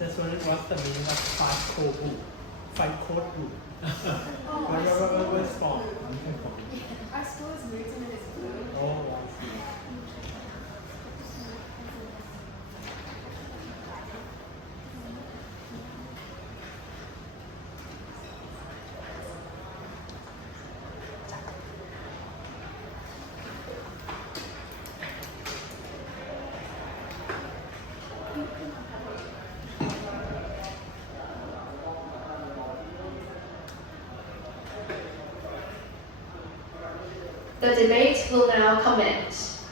Just wondering what's the meaning of fight code group? Where's from? Our school is written in its blue. Oh, I see. The debate will now commence.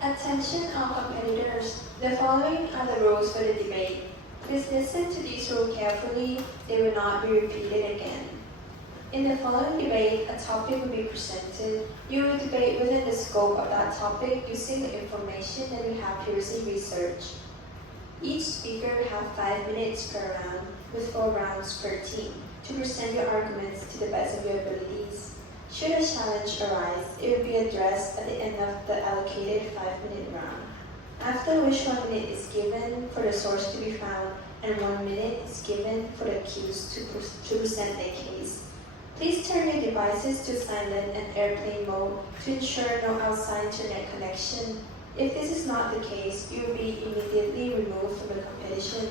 Attention all competitors. The following are the rules for the debate. Please listen to these rules carefully. They will not be repeated again. In the following debate, a topic will be presented. You will debate within the scope of that topic using the information that you have previously researched. Each speaker will have 5 minutes per round, with 4 rounds per team, to present your arguments to the best of your abilities. Should a challenge arise, it will be addressed at the end of the allocated 5-minute round, after which 1 minute is given for the source to be found and 1 minute is given for the accused to present their case. Please turn your devices to silent and airplane mode to ensure no outside internet connection. If this is not the case, you will be immediately removed from the competition.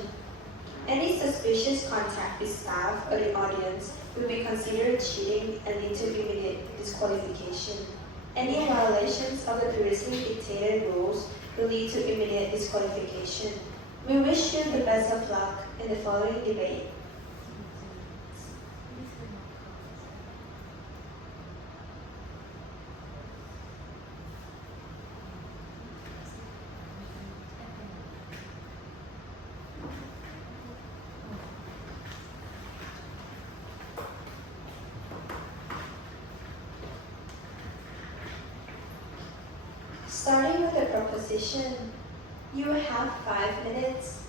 Any suspicious contact with staff or the audience will be considered cheating and lead to immediate disqualification. Any violations of the previously dictated rules will lead to immediate disqualification. We wish you the best of luck in the following debate. Starting with the proposition, you will have 5 minutes.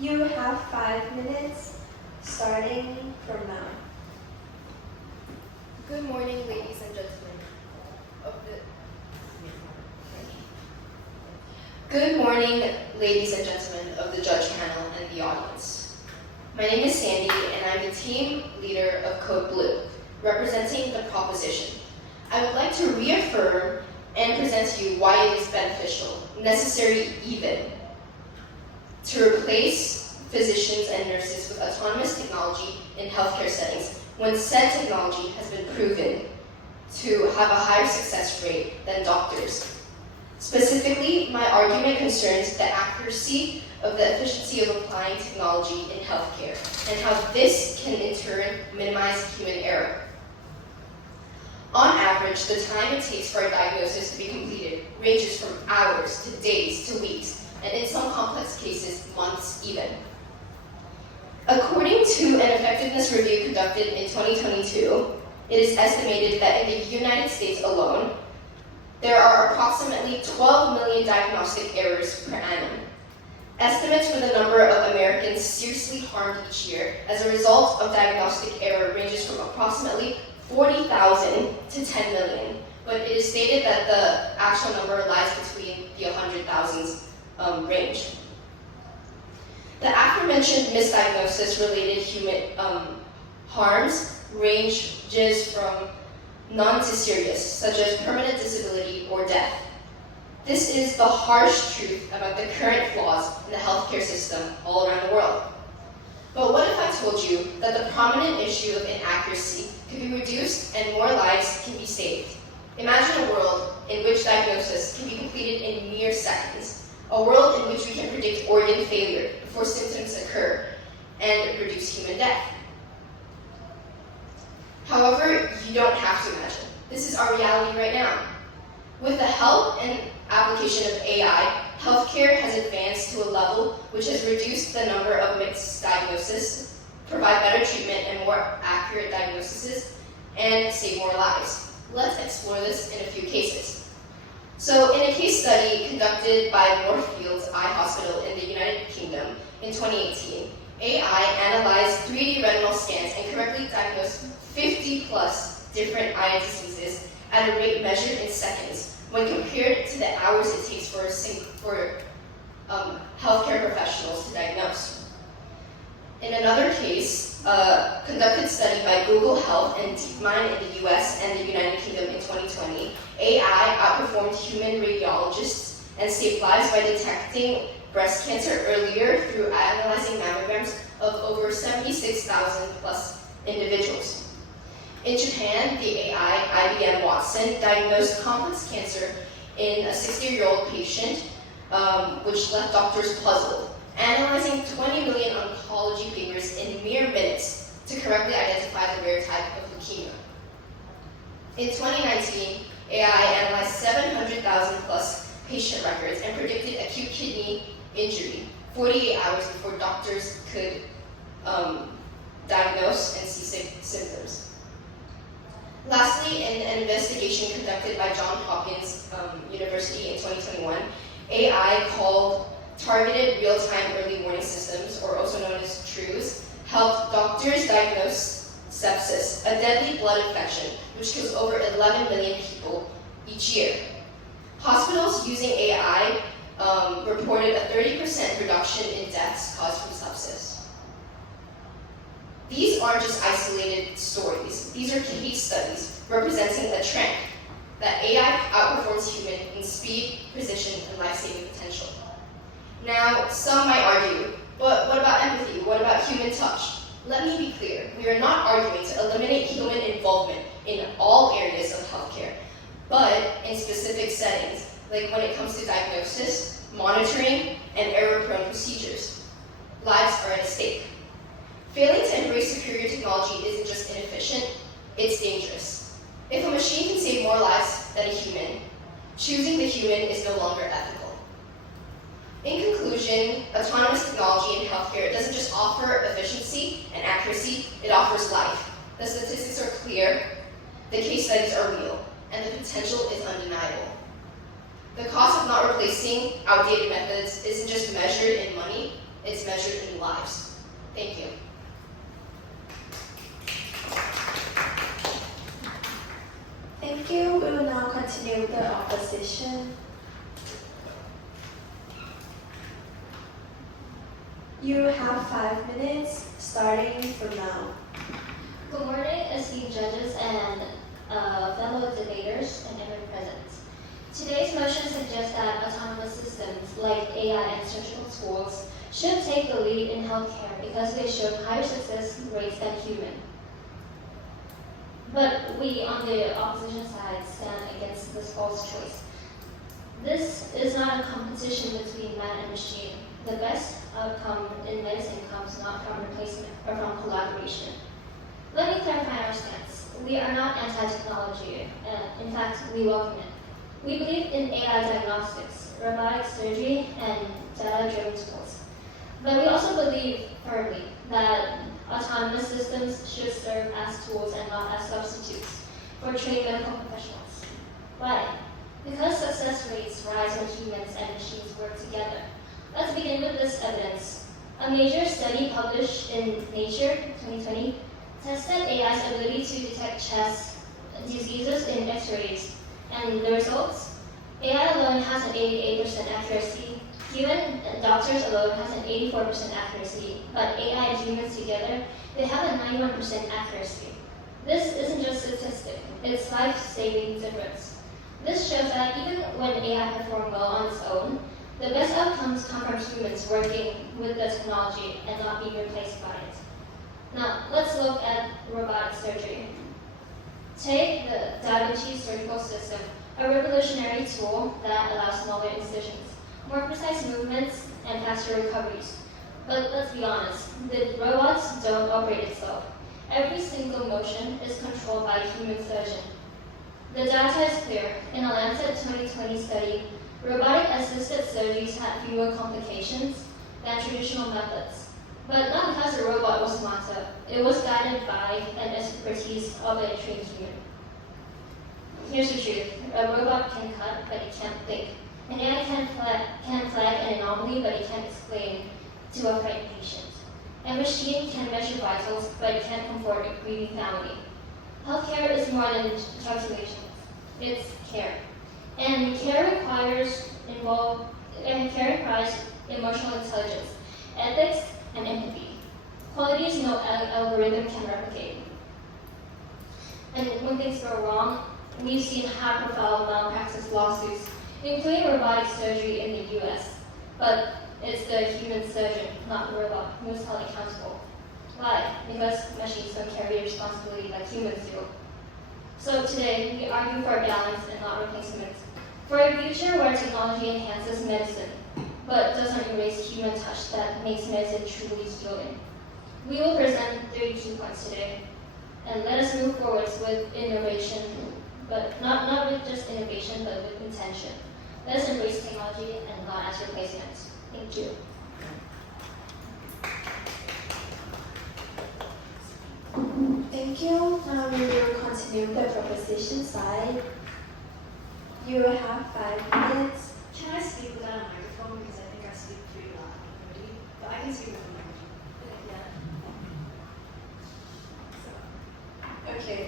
You will have 5 minutes starting from now. Good morning, ladies and gentlemen of the Good morning, ladies and gentlemen of the judge panel and the audience. My name is Sandy, and I'm the team leader of Code Blue, representing the proposition. I would like to reaffirm and present to you why it is beneficial, necessary even, to replace physicians and nurses with autonomous technology in healthcare settings when said technology has been proven to have a higher success rate than doctors. Specifically, my argument concerns the accuracy of the efficiency of applying technology in healthcare and how this can in turn minimize human error. On average, the time it takes for a diagnosis to be completed ranges from hours to days to weeks, and in some complex cases, months even. According to an effectiveness review conducted in 2022, it is estimated that in the United States alone, there are approximately 12 million diagnostic errors per annum. Estimates for the number of Americans seriously harmed each year as a result of diagnostic error ranges from approximately 40,000 to 10 million, but it is stated that the actual number lies between the 100,000s range. The aforementioned misdiagnosis-related human harms ranges from none to serious, such as permanent disability or death. This is the harsh truth about the current flaws in the healthcare system all around the world. But what if I told you that the prominent issue of inaccuracy could be reduced and more lives can be saved? Imagine a world in which diagnosis can be completed in mere seconds, a world in which we can predict organ failure before symptoms occur and reduce human death. However, you don't have to imagine. This is our reality right now. With the help and application of AI, healthcare has advanced to a level which has reduced the number of misdiagnoses, provide better treatment and more accurate diagnoses, and save more lives. Let's explore this in a few cases. So in a case study conducted by Moorfields Eye Hospital in the United Kingdom in 2018, AI analyzed 3D eye diseases at a rate measured in seconds when compared to the hours it takes for healthcare professionals to diagnose. In another case, a conducted study by Google Health and DeepMind in the US and the United Kingdom in 2020, AI outperformed human radiologists and saved lives by detecting breast cancer earlier through analyzing mammograms of over 76,000 plus individuals. In Japan, the AI, IBM Watson, diagnosed complex cancer in a 60-year-old patient, which left doctors puzzled, analyzing 20 million oncology papers in mere minutes to correctly identify the rare type of leukemia. In 2019, AI analyzed 700,000 plus patient records and predicted acute kidney injury 48 hours before doctors could diagnose and see symptoms. Lastly, in an investigation conducted by Johns Hopkins University in 2021, AI called Targeted Real-Time Early Warning Systems, or also known as TRUES, helped doctors diagnose sepsis, a deadly blood infection which kills over 11 million people each year. Hospitals using AI reported a 30% reduction in deaths caused from sepsis. These aren't just isolated stories. These are case studies representing a trend that AI outperforms human in speed, precision, and life-saving potential. Now, some might argue, but what about empathy? What about human touch? Let me be clear. We are not arguing to eliminate human involvement in all areas of healthcare, but in specific settings, like when it comes to diagnosis, monitoring, and error-prone procedures. Lives are at stake. Failing to embrace superior technology isn't just inefficient, it's dangerous. If a machine can save more lives than a human, choosing the human is no longer ethical. In conclusion, autonomous technology in healthcare doesn't just offer efficiency and accuracy, it offers life. The statistics are clear, the case studies are real, and the potential is undeniable. The cost of not replacing outdated methods isn't just measured in money, it's measured in lives. Thank you. Thank you. We will now continue with the opposition. You have 5 minutes, starting from now. Good morning, esteemed judges and fellow debaters and everyone present. Today's motion suggests that autonomous systems like AI and surgical tools should take the lead in healthcare because they showed higher success rates than human. But we on the opposition side stand against this false choice. This is not a competition between man and machine. The best outcome in medicine comes not from replacement or from collaboration. Let me clarify our stance. We are not anti-technology. In fact, we welcome it. We believe in AI diagnostics, robotic surgery, and data-driven tools. But we also believe firmly that autonomous systems should serve as tools and not as substitutes for trained medical professionals. Why? Because success rates rise when humans and machines work together. Let's begin with this evidence. A major study published in Nature 2020 tested AI's ability to detect chest diseases in X-rays. And the results? AI alone has an 88% accuracy. Human doctors alone has an 84% accuracy. But AI and humans together, they have a 91% accuracy. This isn't just statistic, it's life-saving difference. This shows that even when AI performs well on its own, the best outcomes come from humans working with the technology and not being replaced by it. Now, let's look at robotic surgery. Take the Da Vinci surgical system, a revolutionary tool that allows smaller incisions, more precise movements, and faster recoveries. But let's be honest, the robots don't operate itself. Every single motion is controlled by a human surgeon. The data is clear. In a Lancet 2020 study, robotic-assisted surgeries had fewer complications than traditional methods. But not because the robot was smarter. It was guided by an expertise of a trained human. Here's the truth. A robot can cut, but it can't think. An AI can flag an anomaly, but it can't explain to a frightened patient. A machine can measure vitals, but it can't comfort a grieving family. Healthcare is more than calculations. It's care. And care requires emotional intelligence, ethics, and empathy. Qualities no algorithm can replicate. And when things go wrong, we've seen high-profile malpractice lawsuits, including robotic surgery in the US. But it's the human surgeon, not the robot, who's held accountable. Why? Because machines don't carry responsibility like humans do. So today, we argue for balance and not replacement. For a future where technology enhances medicine, but doesn't erase human touch that makes medicine truly healing. We will present 3 key points today. And let us move forward with innovation, but not with just innovation, but with intention. Let us embrace technology and not as replacements. Thank you. Thank you. Now we will continue the proposition side. You will have 5 minutes. Can I speak without a microphone? Because I think I speak pretty loud already. But I can speak with a microphone. Yeah. Okay.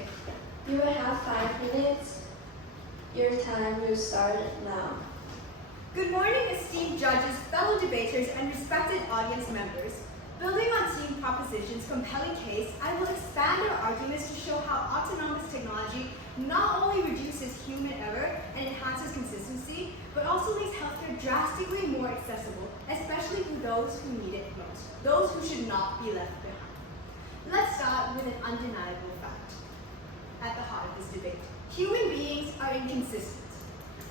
You will have 5 minutes. Your time will start now. Good morning, esteemed judges, fellow debaters, and respected audience members. Building on Team Proposition's compelling case, I will expand our arguments to show how autonomous technology not only reduces human error and enhances consistency, but also makes healthcare drastically more accessible, especially for those who need it most, those who should not be left behind. Let's start with an undeniable fact. At the heart of this debate, human beings are inconsistent.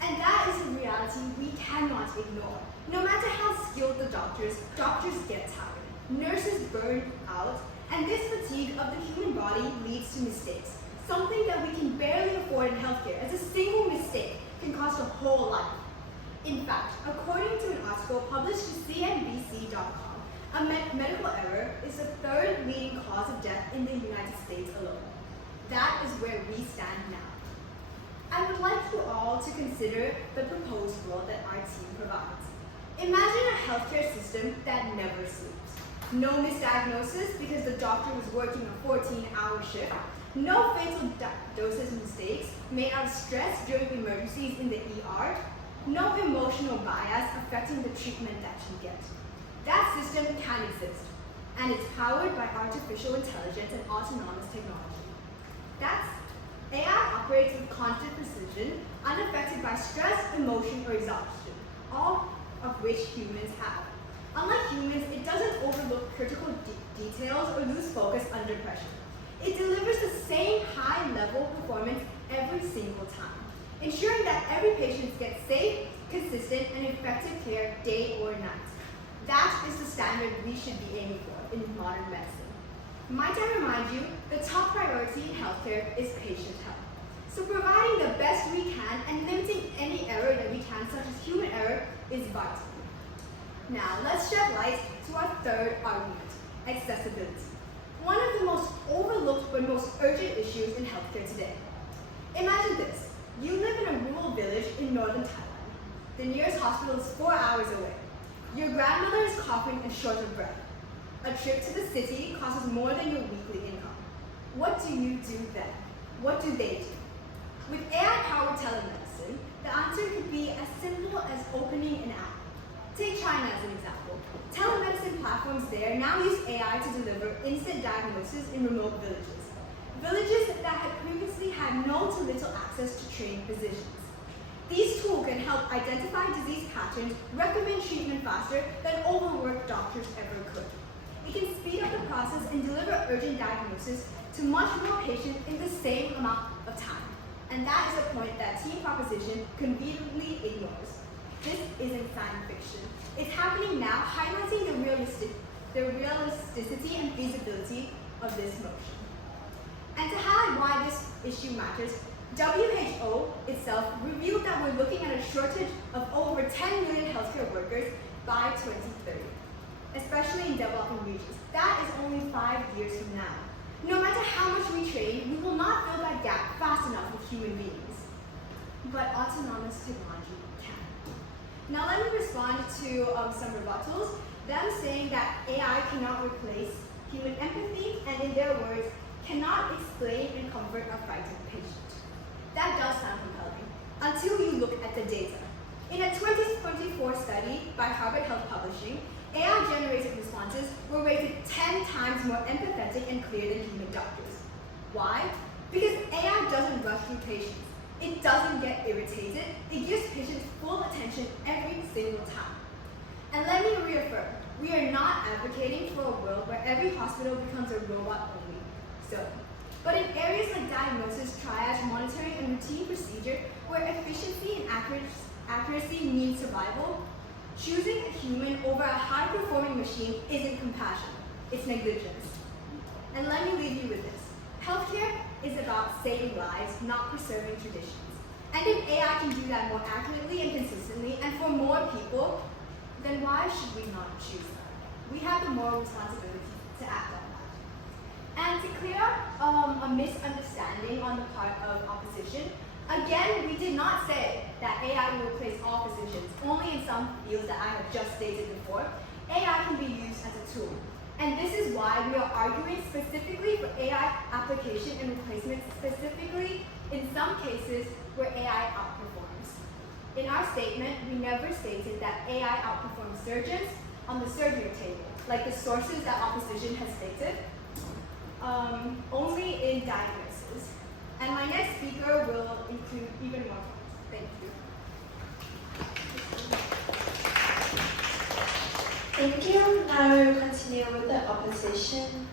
And that is a reality we cannot ignore. No matter how skilled the doctors get tired, nurses burn out, and this fatigue of the human body leads to mistakes, something that we can barely afford in healthcare, as a single mistake can cost a whole life. In fact, according to an article published to CNBC.com, a medical error is the 3rd leading cause of death in the United States alone. That is where we stand now. I would like you all to consider the proposed world that our team provides. Imagine a healthcare system that never sleeps. No misdiagnosis because the doctor was working a 14-hour shift. No fatal doses mistakes made out of stress during emergencies in the ER. No emotional bias affecting the treatment that you get. That system can exist, and it's powered by artificial intelligence and autonomous technology. AI operates with constant precision, unaffected by stress, emotion, or exhaustion, all of which humans have. Unlike humans, it doesn't overlook critical details or lose focus under pressure. It delivers the same high-level performance every single time, ensuring that every patient gets safe, consistent, and effective care day or night. That is the standard we should be aiming for in modern medicine. Might I remind you, the top priority in healthcare is patient health. So providing the best we can and limiting any error that we can, such as human error, is vital. Now, let's shed light to our 3rd argument, accessibility. One of the most overlooked but most urgent issues in healthcare today. Imagine this. You live in a rural village in northern Thailand. The nearest hospital is 4 hours away. Your grandmother is coughing and short of breath. A trip to the city costs more than your weekly income. What do you do then? What do they do? With AI-powered telemedicine, the answer could be as simple as opening an app. Take China as an example. Telemedicine platforms there now use AI to deliver instant diagnosis in remote villages. Villages that had previously had no to little access to trained physicians. These tools can help identify disease patterns, recommend treatment faster than overworked doctors ever could. It can speed up the process and deliver urgent diagnosis to much more patients in the same amount of time. And that is a point that Team Proposition conveniently ignores. This isn't science fiction. It's happening now, highlighting the realisticity and feasibility of this motion. And to highlight why this issue matters, WHO itself revealed that we're looking at a shortage of over 10 million healthcare workers by 2030, especially in developing regions. That is only 5 years from now. No matter how much we train, we will not fill that gap fast enough with human beings. But autonomous technology can. Now let me respond to some rebuttals, them saying that AI cannot replace human empathy, and in their words, cannot explain and comfort a frightened patient. That does sound compelling, until you look at the data. In a 2024 study by Harvard Health Publishing, AI-generated responses were rated 10 times more empathetic and clear than human doctors. Why? Because AI doesn't rush through patients. It doesn't get irritated. It gives patients full attention every single time. And let me reaffirm, we are not advocating for a world where every hospital becomes a robot-only zone. But in areas like diagnosis, triage, monitoring, and routine procedure, where efficiency and accuracy mean survival, choosing a human over a high-performing machine isn't compassion, it's negligence. And let me leave you with this. Healthcare is about saving lives, not preserving traditions. And if AI can do that more accurately and consistently, and for more people, then why should we not choose that? We have the moral responsibility to act on that. And to clear up a misunderstanding on the part of opposition, again, we did not say that AI will replace all physicians, only in some fields that I have just stated before. AI can be used as a tool. And this is why we are arguing specifically for AI application and replacement, specifically in some cases where AI outperforms. In our statement, we never stated that AI outperforms surgeons on the surgery table, like the sources that opposition has stated, only in diagnosis. And my next speaker will include even more points. Thank you. Thank you. Now we will continue with the opposition.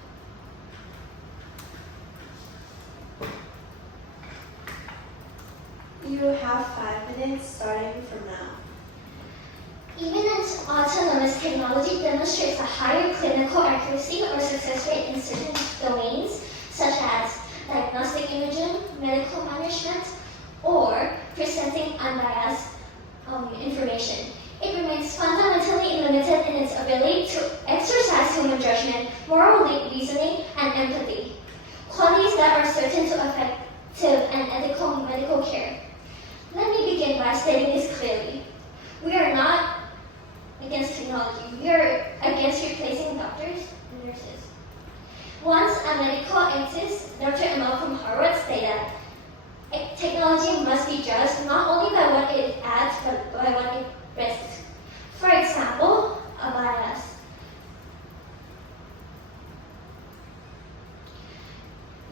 You have 5 minutes starting from now. Even as autonomous technology demonstrates a higher clinical accuracy or success rate in certain domains, such as diagnostic imaging, medical management, or presenting unbiased information, it remains fundamentally limited in its ability to exercise human judgment, moral reasoning, and empathy, qualities that are certain to effective and ethical medical care. Let me begin by stating this clearly. We are not against technology. We are against replacing doctors and nurses. Once a medical entist, Dr. Emil from Harvard, stated that technology must be judged not only by what it adds, but by what it risks. For example, a bias.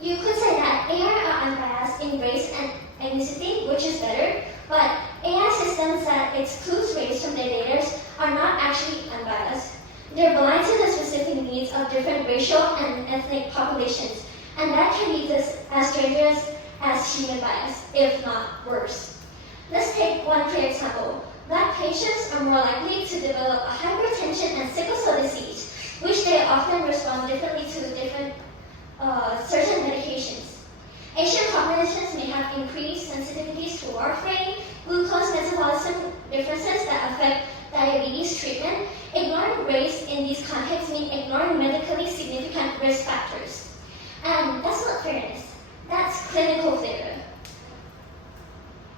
You could say that AI are unbiased in race and ethnicity, which is better, but AI systems that exclude race from their data are not actually unbiased. They're blind to the specific needs of different racial and ethnic populations, and that can be just as dangerous as human bias, if not worse. Let's take one clear example. Black patients are more likely to develop a hypertension and sickle cell disease, which they often respond differently to different certain medications. Asian populations may have increased sensitivities to warfarin, glucose metabolism differences that affect diabetes treatment. Ignoring race in these contexts means ignoring medically significant risk factors. And that's not fairness, that's clinical failure.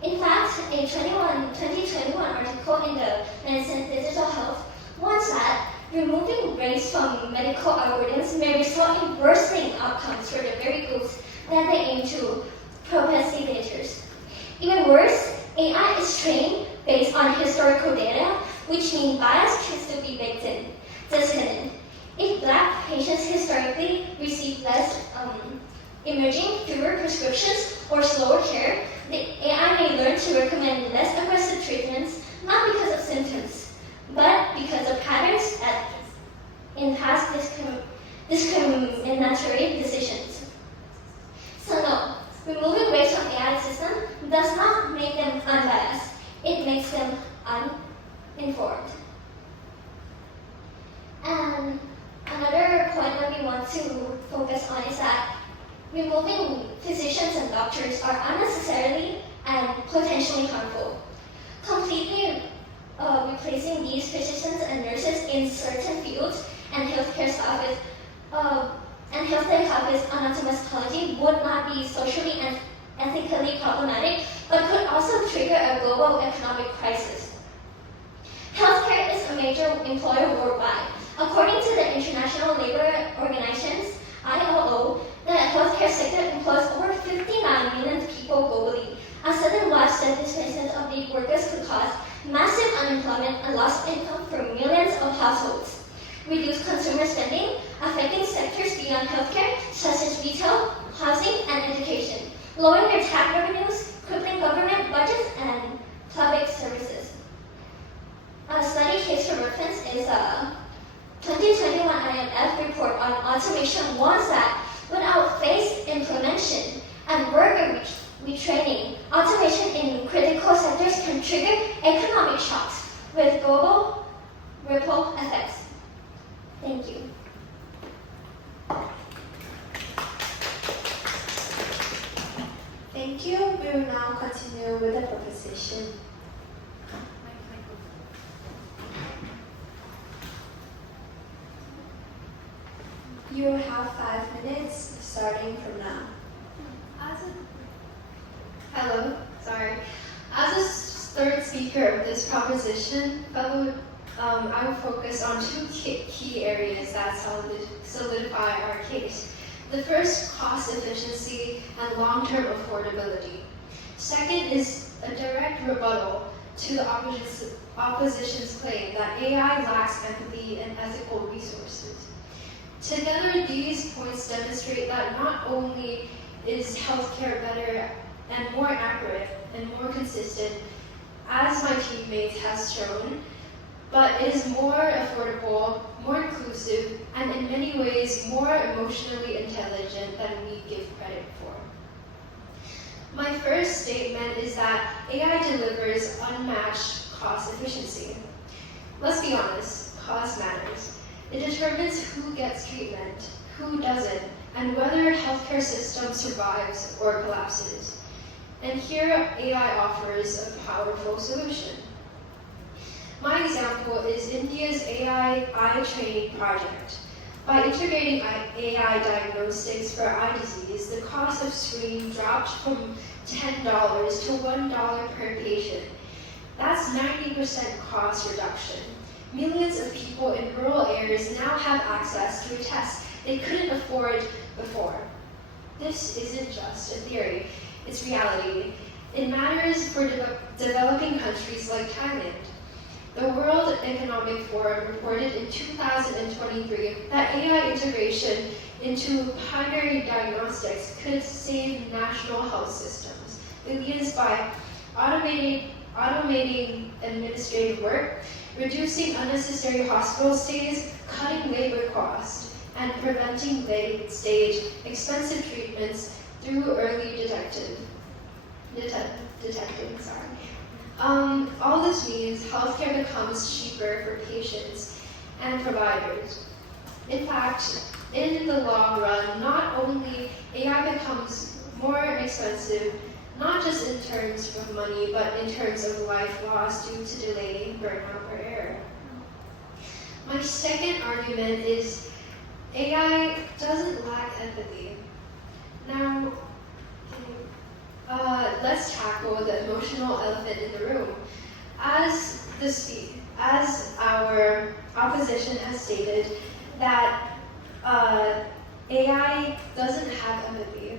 In fact, a 2021 article in the Medicine Digital Health warns that removing race from medical algorithms may result in worsening outcomes for the very groups that they aim to propagate. Even worse, AI is trained based on historical data, which means bias tends to be baked in. Dissident. If Black patients historically receive less imaging, fewer prescriptions, or slower care, the AI may learn to recommend less aggressive treatments, not because of symptoms, but because of patterns that in past discriminatory decisions. So no, removing race from AI system does not make them unbiased. It makes them uninformed. And another point that we want to focus on is that removing physicians and doctors are unnecessarily and potentially harmful. Completely replacing these physicians and nurses in certain fields and healthcare staff with autonomous technology would not be socially and ethically problematic, but could also trigger a global economic crisis. Healthcare is a major employer worldwide. According to the International Labour Organization's ILO, the healthcare sector employs over 59 million people globally. A sudden widespread displacement of the workers could cause massive unemployment and lost income for millions of households. Reduced consumer spending, affecting sectors beyond healthcare, such as retail, housing, and education, lowering their tax revenues, crippling government budgets, and public services. A study case for reference is a 2021 IMF report on automation warns that without phased implementation and worker retraining, automation in critical sectors can trigger economic shocks with global ripple effects. Thank you. Thank you. We will now continue with the proposition. You will have 5 minutes starting from now. Hello, sorry. As a third speaker of this proposition, I will focus on two key areas that solidify our case. The first, cost efficiency and long-term affordability. Second is a direct rebuttal to the opposition's claim that AI lacks empathy and ethical resources. Together, these points demonstrate that not only is healthcare better and more accurate and more consistent, as my teammates has shown, but it is more affordable, more inclusive, and in many ways more emotionally intelligent than we give credit for. My first statement is that AI delivers unmatched cost efficiency. Let's be honest, cost matters. It determines who gets treatment, who doesn't, and whether healthcare system survives or collapses. And here AI offers a powerful solution. My example is India's AI eye training project. By integrating AI diagnostics for eye disease, the cost of screening dropped from $10 to $1 per patient. That's 90% cost reduction. Millions of people in rural areas now have access to a test they couldn't afford before. This isn't just a theory, it's reality. It matters for developing countries like Thailand. The World Economic Forum reported in 2023 that AI integration into primary diagnostics could save national health systems billions by automating administrative work, reducing unnecessary hospital stays, cutting labor costs, and preventing late-stage expensive treatments through early detecting. All this means healthcare becomes cheaper for patients and providers. In fact, in the long run, not only AI becomes more expensive, not just in terms of money, but in terms of life lost due to delay, burnout, or error. My second argument is AI doesn't lack empathy. Now, let's tackle the emotional elephant in the room. As our opposition has stated, that AI doesn't have empathy.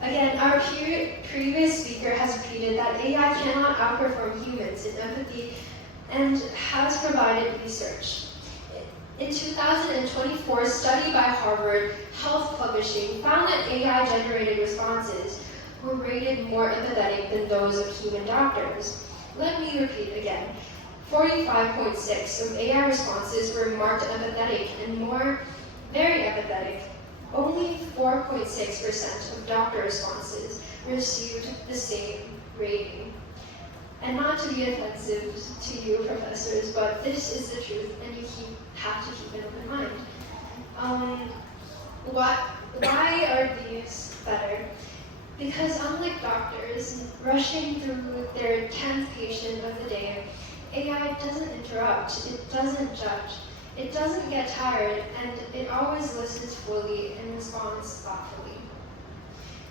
Again, our previous speaker has repeated that AI cannot outperform humans in empathy and has provided research. In 2024, a study by Harvard Health Publishing found that AI-generated responses were rated more empathetic than those of human doctors. Let me repeat again. 45.6 of AI responses were marked empathetic and more very empathetic. Only 4.6% of doctor responses received the same rating. And not to be offensive to you, professors, but this is the truth, and you have to keep an open mind. Why are these better? Because unlike doctors rushing through their 10th patient of the day, AI doesn't interrupt, it doesn't judge, it doesn't get tired, and it always listens fully and responds thoughtfully.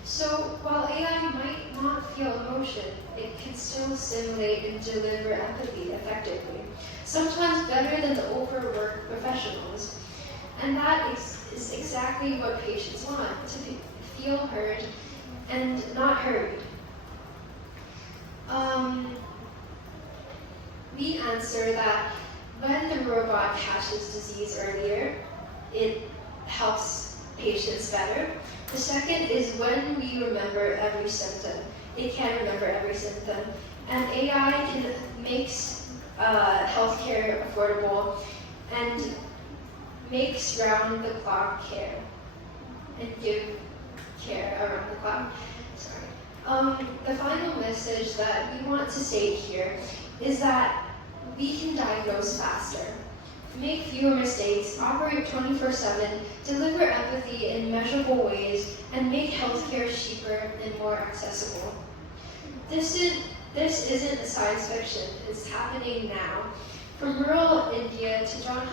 So while AI might not feel emotion, it can still simulate and deliver empathy effectively, sometimes better than the overworked professionals. And that is exactly what patients want, to feel heard and not hurried. We answer that when the robot catches disease earlier, it helps patients better. The second is when we remember every symptom. It can remember every symptom. And AI can makes healthcare affordable and makes round-the-clock care and give care around the clock. Sorry. The final message that we want to state here is that we can diagnose faster, make fewer mistakes, operate 24/7, deliver empathy in measurable ways, and make healthcare cheaper and more accessible. This isn't a science fiction, it's happening now. From rural India to Johns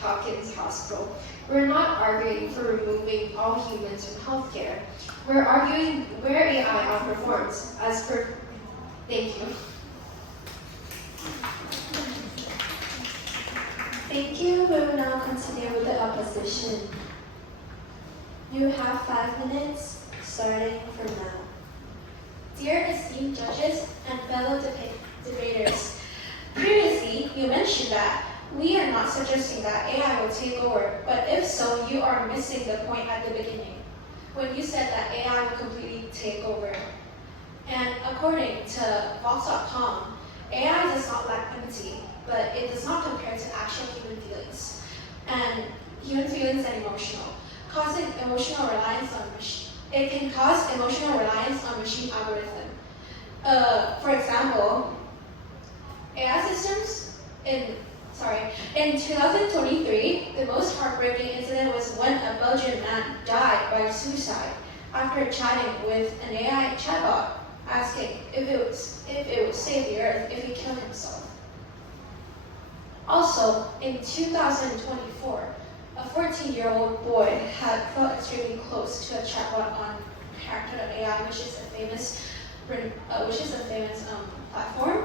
Hopkins Hospital, we're not arguing for removing all humans from healthcare. We're arguing where AI outperforms as per. Thank you. Thank you. We will now continue with the opposition. You have 5 minutes, starting from now. Dear esteemed judges and fellow debaters, previously you mentioned that we are not suggesting that AI will take over, but if so, you are missing the point at the beginning when you said that AI will completely take over. And according to Vox.com, AI does not lack empathy, but it does not compare to actual human feelings and emotional, causing emotional reliance on machine. It can cause emotional reliance on machine algorithm. For example, AI systems in 2023, the most heartbreaking incident was when a Belgian man died by suicide after chatting with an AI chatbot asking if it would save the earth if he killed himself. Also, in 2024, a 14-year-old boy had felt extremely close to a chatbot on Character.ai, which is a famous platform,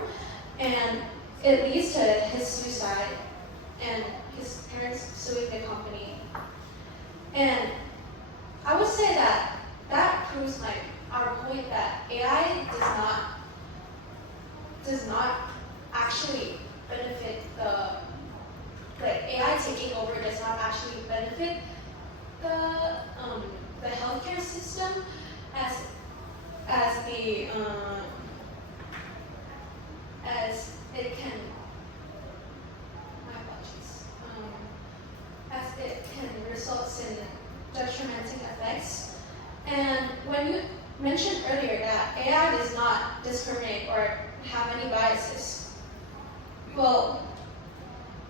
and it leads to his suicide and his parents suing the company. And I would say that proves our point that AI does not actually benefit AI taking over does not actually benefit the healthcare system as it can result in detrimental effects. And when you mentioned earlier that AI does not discriminate or have any biases, well,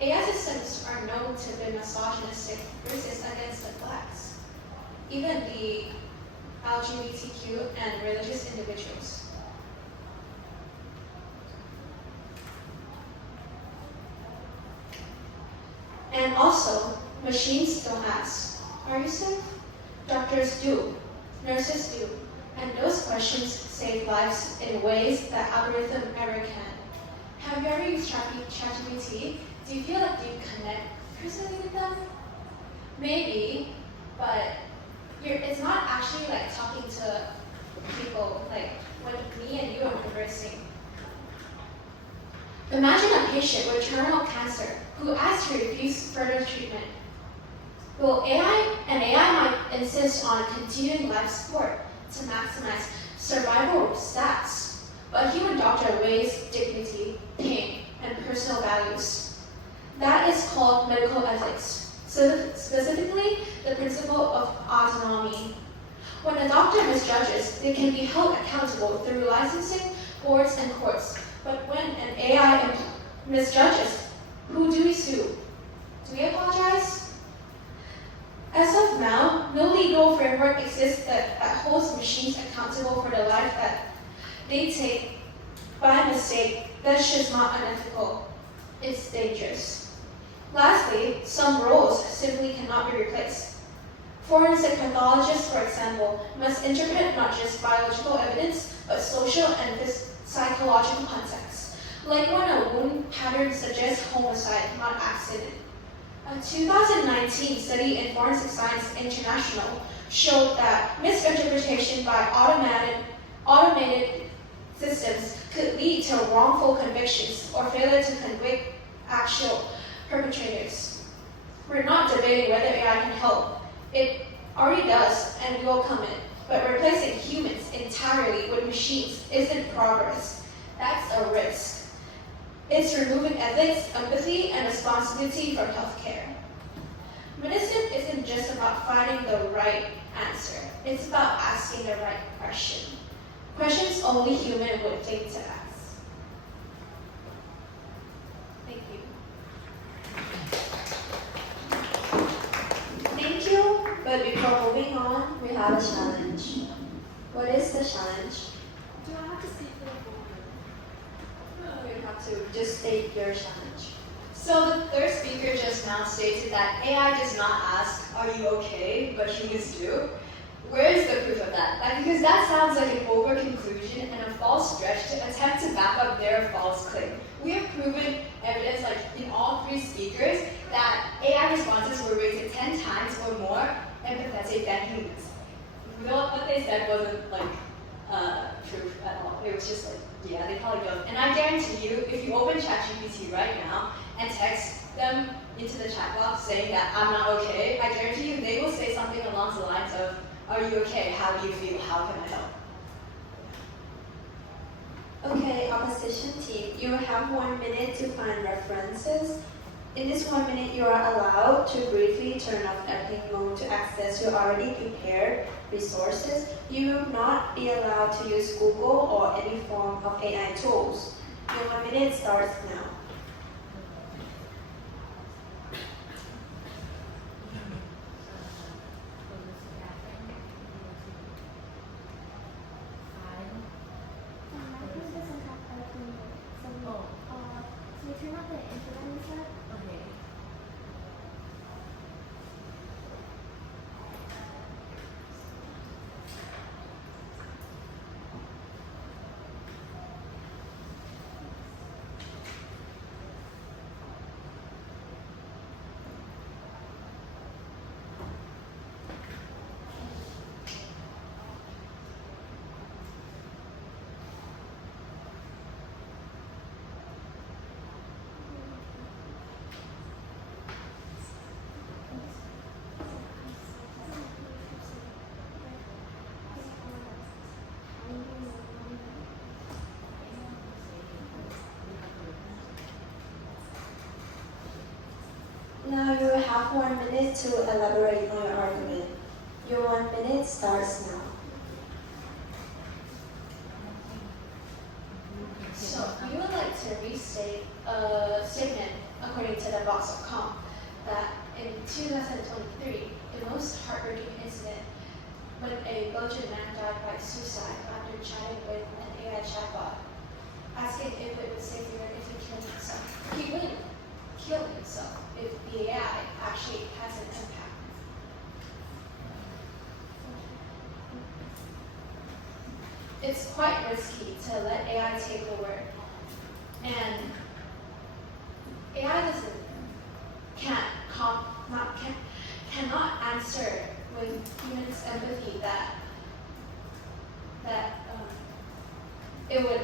AI systems are known to be misogynistic, racist against the blacks, even the LGBTQ and religious individuals. And also, machines don't ask, are you sick? Doctors do, nurses do, and those questions save lives in ways that algorithm never can. Have you ever used ChatGPT? Do you feel like you connect personally with them? Maybe, but it's not actually like talking to people like when me and you are conversing. Imagine a patient with terminal cancer who asks to refuse further treatment. Well, AI might insist on continuing life support to maximize survival stats, but a human doctor weighs dignity, pain, and personal values. That is called medical ethics, so specifically the principle of autonomy. When a doctor misjudges, they can be held accountable through licensing, boards, and courts. But when an AI misjudges, who do we sue? Do we apologize? As of now, no legal framework exists that holds machines accountable for the life that they take by mistake. That's just not unethical. It's dangerous. Lastly, some roles simply cannot be replaced. Forensic pathologists, for example, must interpret not just biological evidence, but social and psychological context, like when a wound pattern suggests homicide, not accident. A 2019 study in Forensic Science International showed that misinterpretation by automated systems could lead to wrongful convictions or failure to convict actual perpetrators. We're not debating whether AI can help. It already does and will come in. But replacing humans entirely with machines isn't progress. That's a risk. It's removing ethics, empathy, and responsibility from healthcare. Medicine isn't just about finding the right answer. It's about asking the right question. Questions only human would think to ask. Thank you. Thank you, but before moving on, we have a challenge. What is the challenge? Do I have to speak for the board? You have to just state your challenge. So the third speaker just now stated that AI does not ask, are you okay, but humans do. Where is the proof of that? Because that sounds like an over-conclusion and a false stretch to attempt to back up their false claim. We have proven evidence, like in all three speakers, that AI responses were rated 10 times or more empathetic than humans. What they said wasn't like proof at all. It was just like, yeah, they probably don't. And I guarantee you, if you open ChatGPT right now and text them into the chat box saying that I'm not okay, I guarantee you they will say something along the lines of, are you okay? How do you feel? How can I help? Okay, opposition team, you have 1 minute to find references. In this 1 minute, you are allowed to briefly turn off airplane mode to access your already prepared resources. You will not be allowed to use Google or any form of AI tools. Your 1 minute starts now. Now you have 1 minute to elaborate on your argument. Your 1 minute starts now. So we would like to restate a statement according to the Vox.com that in 2023, the most heartbreaking incident when a Belgian man died by suicide after chatting with an AI chatbot, asking if it was safer if he killed himself. He wouldn't kill himself if the AI actually has an impact. It's quite risky to let AI take over, and AI cannot answer with humans' empathy that it would.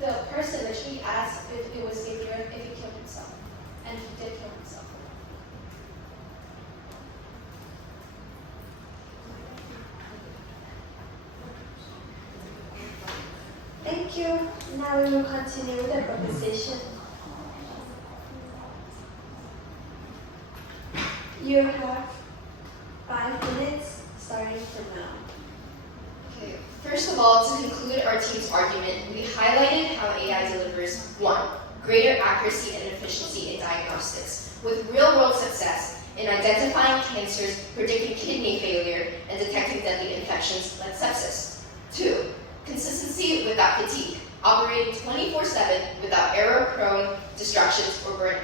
The person literally asked if it was safer if he killed himself, and he did kill himself. Thank you. Now we will continue the proposition. You have 5 minutes starting from now. Okay. First of all, to conclude our team's argument, we highlighted how AI delivers 1. Greater accuracy and efficiency in diagnostics, with real-world success in identifying cancers, predicting kidney failure, and detecting deadly infections like sepsis. 2. Consistency without fatigue, operating 24/7 without error-prone distractions or burnout.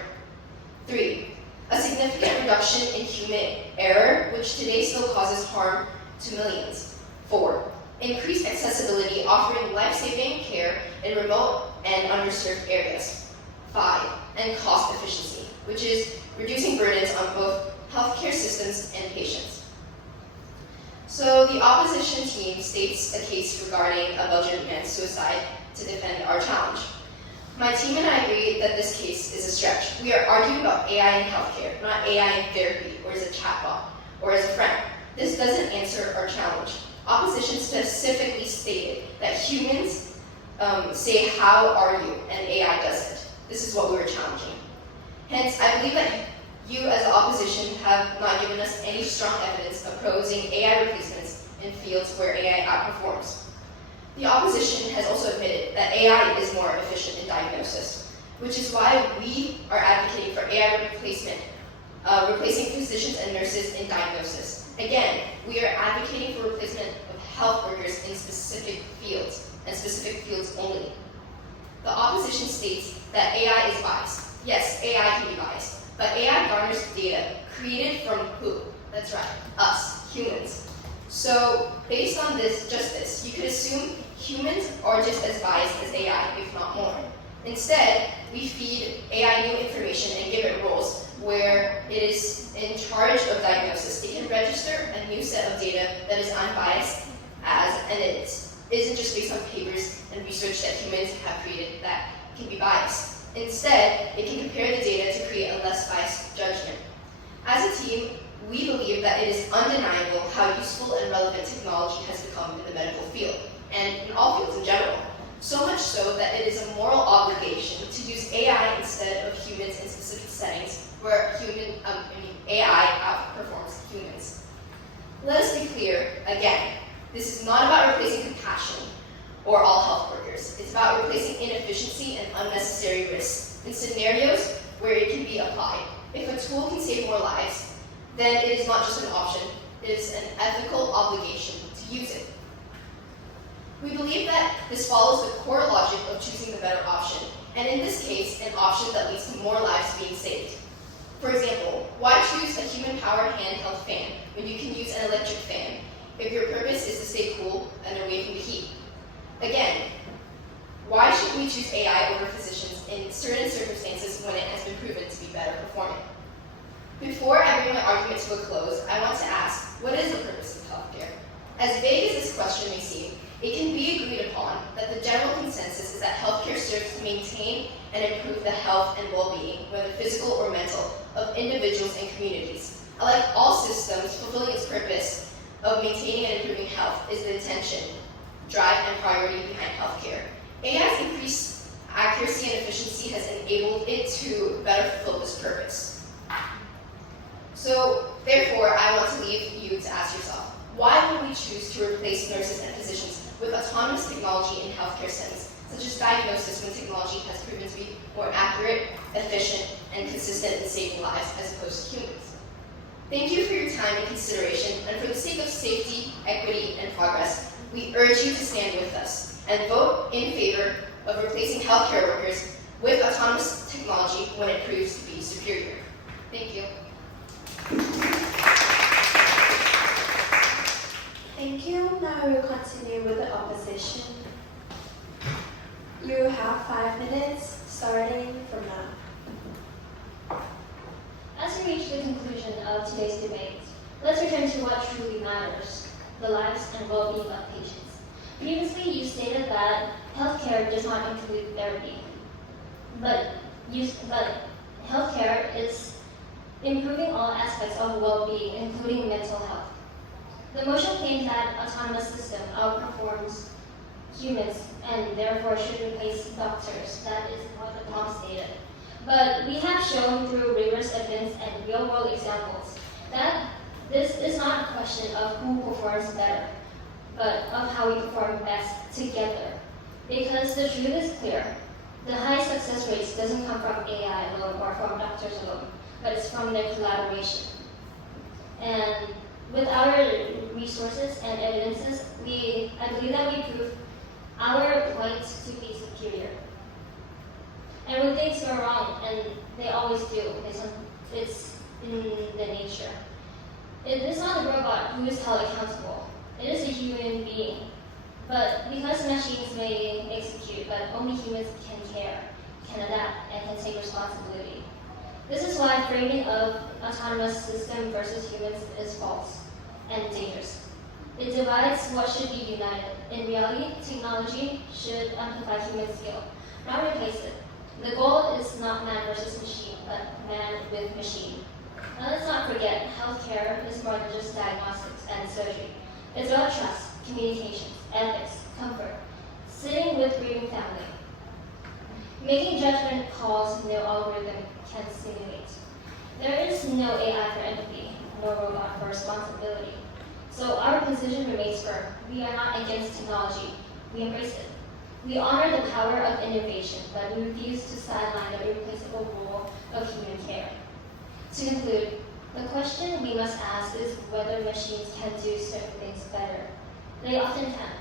3. A significant reduction in human error, which today still causes harm to millions. 4. Increased accessibility, offering life-saving care in remote and underserved areas. 5. And cost efficiency, which is reducing burdens on both healthcare systems systems and patients. So the opposition team states a case regarding a Belgian man's suicide to defend our challenge. My team and I agree that this case is a stretch. We are arguing about AI in healthcare, not AI in therapy, or as a chatbot, or as a friend. This doesn't answer our challenge. Opposition specifically stated that humans say, "How are you?" and AI does it. This is what we were challenging. Hence, I believe that you as the opposition have not given us any strong evidence opposing AI replacements in fields where AI outperforms. The opposition has also admitted that AI is more efficient in diagnosis, which is why we are advocating for AI replacement, replacing physicians and nurses in diagnosis. Again, we are advocating for replacement of health workers in specific fields, and specific fields only. The opposition states that AI is biased. Yes, AI can be biased, but AI garners data created from who? That's right, us, humans. So based on this, you could assume humans are just as biased as AI, if not more. Instead, we feed AI new information and give it roles where it is in charge of diagnosis. It can register a new set of data that is unbiased and it isn't just based on papers and research that humans have created that can be biased. Instead, it can compare the data to create a less biased judgment. As a team, we believe that it is undeniable how useful and relevant technology has become in the medical field, and in all fields in general. So much so that it is a moral obligation to use AI instead of humans in specific settings where AI outperforms humans. Let us be clear, again, this is not about replacing compassion or all health workers. It's about replacing inefficiency and unnecessary risks in scenarios where it can be applied. If a tool can save more lives, then it is not just an option, it is an ethical obligation to use it. We believe that this follows the core logic of choosing the better option, and in this case, an option that leads to more lives being saved. For example, why choose a human-powered handheld fan when you can use an electric fan if your purpose is to stay cool and away from the heat? Again, why should we choose AI over physicians in certain circumstances when it has been proven to be better performing? Before I bring my argument to a close, I want to ask, what is the purpose of healthcare? As vague as this question may seem, it can be agreed upon that the general consensus is that healthcare serves to maintain and improve the health and well-being, whether physical or mental, of individuals and communities. Like all systems, fulfilling its purpose of maintaining and improving health is the intention, drive, and priority behind healthcare. AI's increased accuracy and efficiency has enabled it to better fulfill this purpose. So, therefore, I want to leave you to ask yourself, why would we choose to replace nurses and physicians with autonomous technology in healthcare settings, such as diagnosis when technology has proven to be more accurate, efficient, and consistent in saving lives as opposed to humans? Thank you for your time and consideration, and for the sake of safety, equity, and progress, we urge you to stand with us and vote in favor of replacing healthcare workers with autonomous technology when it proves to be superior. Thank you. Thank you. Now we will continue with the opposition. You have 5 minutes starting from now. As we reach the conclusion of today's debate, let's return to what truly matters, the lives and well-being of patients. Previously, you stated that healthcare does not include therapy, but healthcare is improving all aspects of well-being, including mental health. The motion claims that autonomous system outperforms humans and therefore should replace doctors. That is what the prompt stated. But we have shown through rigorous evidence and real-world examples that this is not a question of who performs better, but of how we perform best together. Because the truth is clear. The high success rates doesn't come from AI alone or from doctors alone, but it's from their collaboration. And with our resources and evidences, I believe that we prove our point to be superior. And when things go wrong, and they always do, it's in the nature. It is not a robot who is held accountable. It is a human being. But because machines may execute, but only humans can care, can adapt, and can take responsibility. This is why framing of autonomous system versus humans is false and dangerous. It divides what should be united. In reality, technology should amplify human skill, not replace it. The goal is not man versus machine, but man with machine. Now let's not forget, healthcare is more than just diagnostics and surgery. It's about trust, communications, ethics, comfort, sitting with grieving family, making judgment calls no algorithm can simulate. There is no AI for empathy, no robot for responsibility. So our position remains firm. We are not against technology. We embrace it. We honor the power of innovation, but we refuse to sideline the irreplaceable role of human care. To conclude, the question we must ask is whether machines can do certain things better. They often can.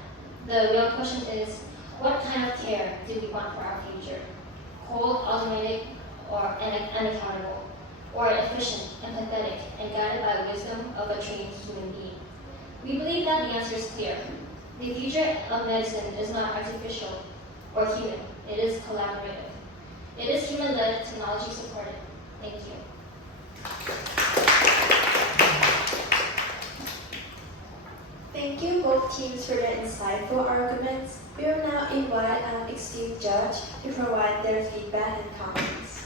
The real question is, what kind of care do we want for our future? Cold, automatic, or unaccountable, or efficient, empathetic, and guided by wisdom of a trained human being? We believe that the answer is clear. The future of medicine is not artificial or human. It is collaborative. It is human-led, technology-supported. Thank you. Thank you both teams for their insightful arguments. We will now invite our esteemed judge to provide their feedback and comments.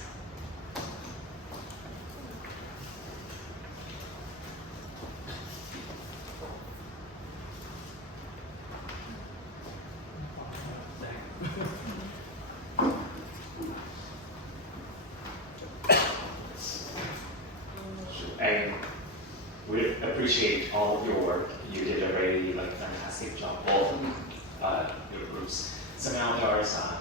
I we appreciate all of your work. You did a very fantastic job, both of your groups. Somehow there are some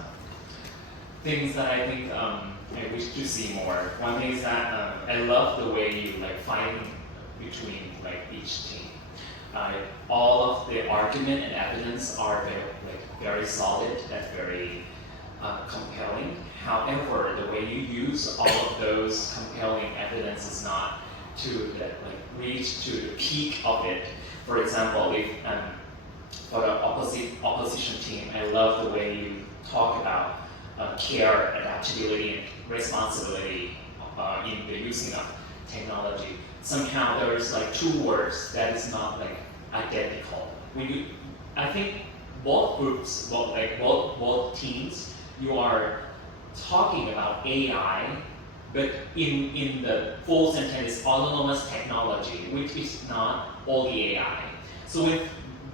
things that I think I wish to see more. One thing is that I love the way you fight between each team. All of the argument and evidence are very solid and very compelling. However, the way you use all of those compelling evidence is not to reach to the peak of it. For example, if for the opposition team, I love the way you talk about care, adaptability, and responsibility in the using of technology. Somehow there's two words that is not identical. I think both groups, both teams, you are talking about AI, but in the full sentence, autonomous technology, which is not only AI. So if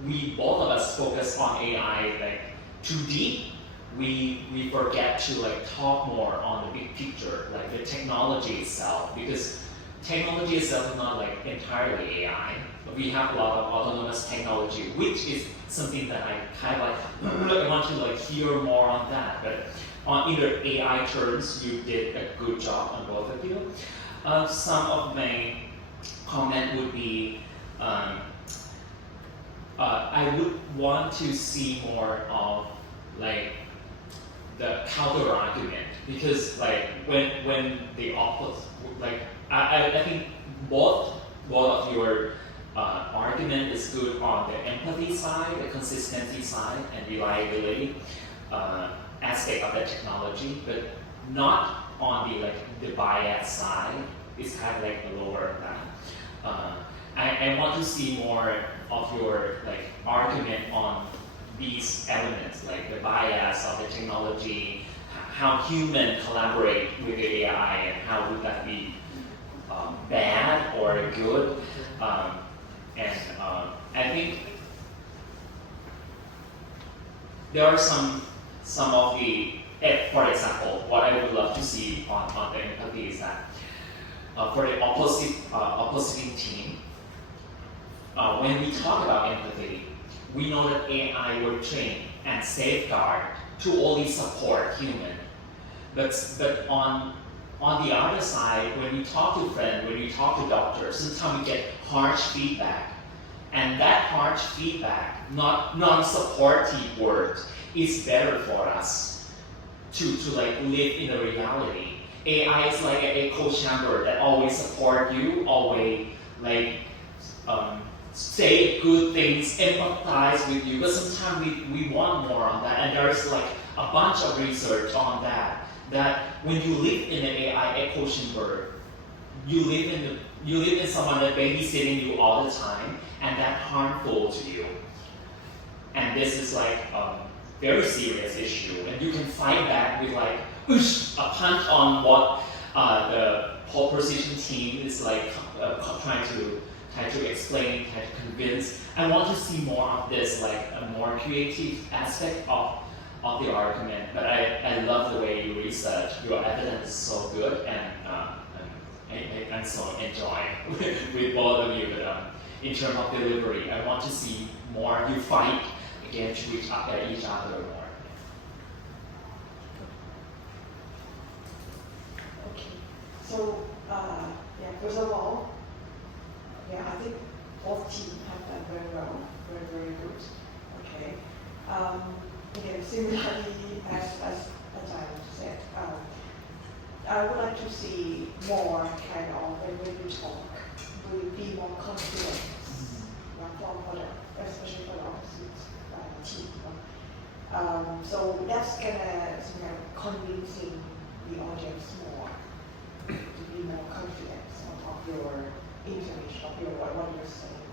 we both of us focus on AI too deep, we forget to talk more on the big picture, the technology itself, because technology itself is not entirely AI. We have a lot of autonomous technology, which is something that I kind of I want to hear more on that. But on either AI terms, you did a good job on both of you. Some of my comment would be, I would want to see more of the counter argument, because when the opposite, I think both of your argument is good on the empathy side, the consistency side, and reliability aspect of the technology, but not on the bias side. It's kind of lower than that. I want to see more of your argument on these elements, the bias of the technology, how humans collaborate with the AI, and how would that be bad or good. I think there are some of the, for example, what I would love to see on the empathy is that for the opposing team, when we talk about empathy, we know that AI will train and safeguard to only support human. But on the other side, when we talk to friends, when we talk to doctors, sometimes we get harsh feedback. And that harsh feedback, not non-supportive words, is better for us to live in the reality. AI is like an echo chamber that always support you, always say good things, empathize with you, but sometimes we want more on that, and there's a bunch of research on that. that when you live in an AI echo chamber, you live in someone that babysitting you all the time, and that's harmful to you. And this is like a very serious issue, and you can fight back with like a punch on what the pole precision team is like trying to explain, trying to convince. I want to see more of this, like a more creative aspect of the argument. But I love the way you research. Your evidence is so good, and I'm so enjoying with both of you. But in terms of delivery, I want to see more you fight against each other more. Okay. So, first of all, I think both teams have done very well, very, very good. Okay. Again, similarly, as I said, I would like to see more kind of, when we talk, we be more confident, especially for the opposite team. So that's gonna convincing the audience more to be more confident of your information, of what you're saying.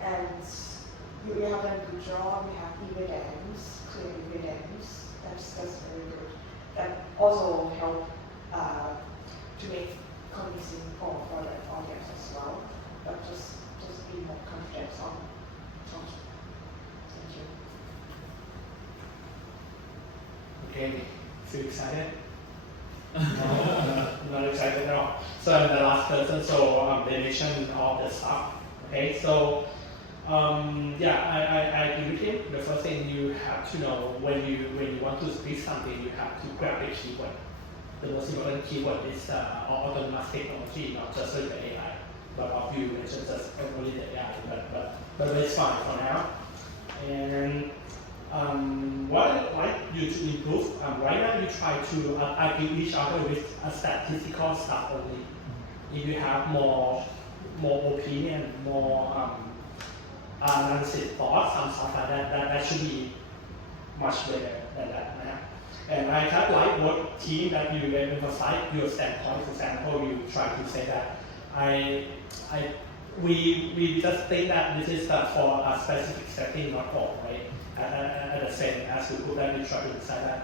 And you have done a good job. We have evidence, clear evidence. That's very good. That also help to make convincing for the audience as well. But just be more confident on. Thank you. Okay, feel excited? Not excited at all. So I'm the last person, so they mentioned all the stuff. Okay, so I agree with him. The first thing you have to know when you want to speak something, you have to grab the keyword. The most important keyword is autonomous technology, not just the AI. But of you mentioned just only the AI, but it's fine for now. And what I'd like you to improve, right now you try to argue each other with a statistical stuff only. If you have more opinion, more analysis thoughts, some stuff like that should be much better than that. And I kind of like what team that you emphasize your standpoint. For example, you try to say that we just think that this is for a specific setting, not all, right? At the same as you put that, you try to decide that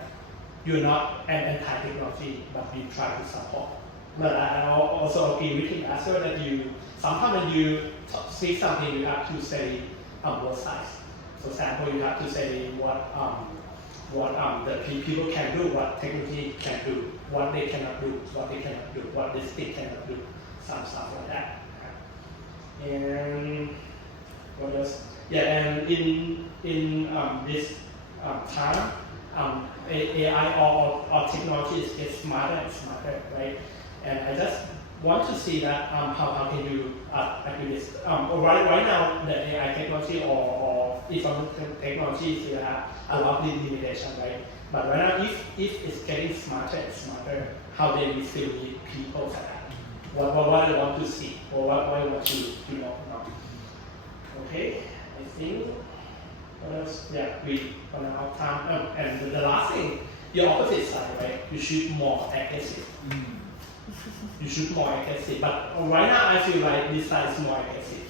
you're not an anti-technology, but you try to support. But I also agree with him as well that sometimes when you say something, you have to say both sides. For example, you have to say what the people can do, what technology can do, what they cannot do, what this thing cannot do, some stuff like that. And what else? And in this time, AI or technology is smarter and smarter, right? And I just want to see that how can you do this? Right now, the AI technology or information technology still have a lot of limitation, right? But right now, if it's getting smarter and smarter, how they will still need people for that? What I want to see, or what I want to know. Okay, I think. What else? We run out of time. And the last thing, your opposite side, right? You should more aggressive. You should more aggressive. But right now, I feel like this side is more aggressive.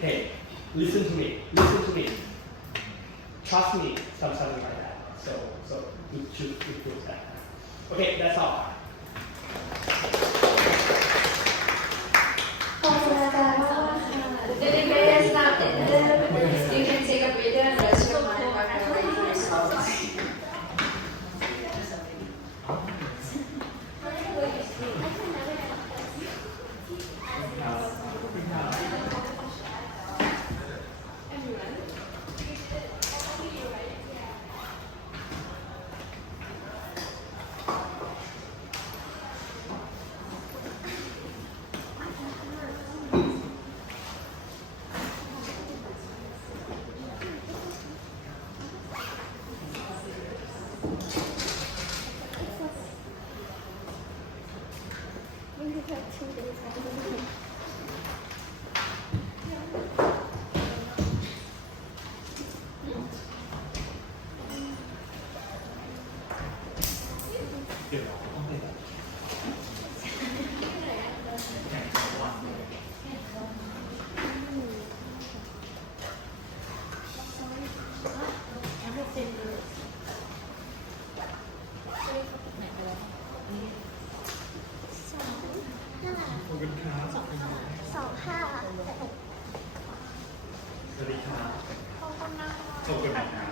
Hey, listen to me. Trust me, something like that. So you should improve that. Okay, that's all. The debate is not ended. You can take a breather and rest your mind while narrating yourselves. คุณครับ 2566 สวัสดีครับ ขอบคุณนะคะ ขอบคุณนะครับ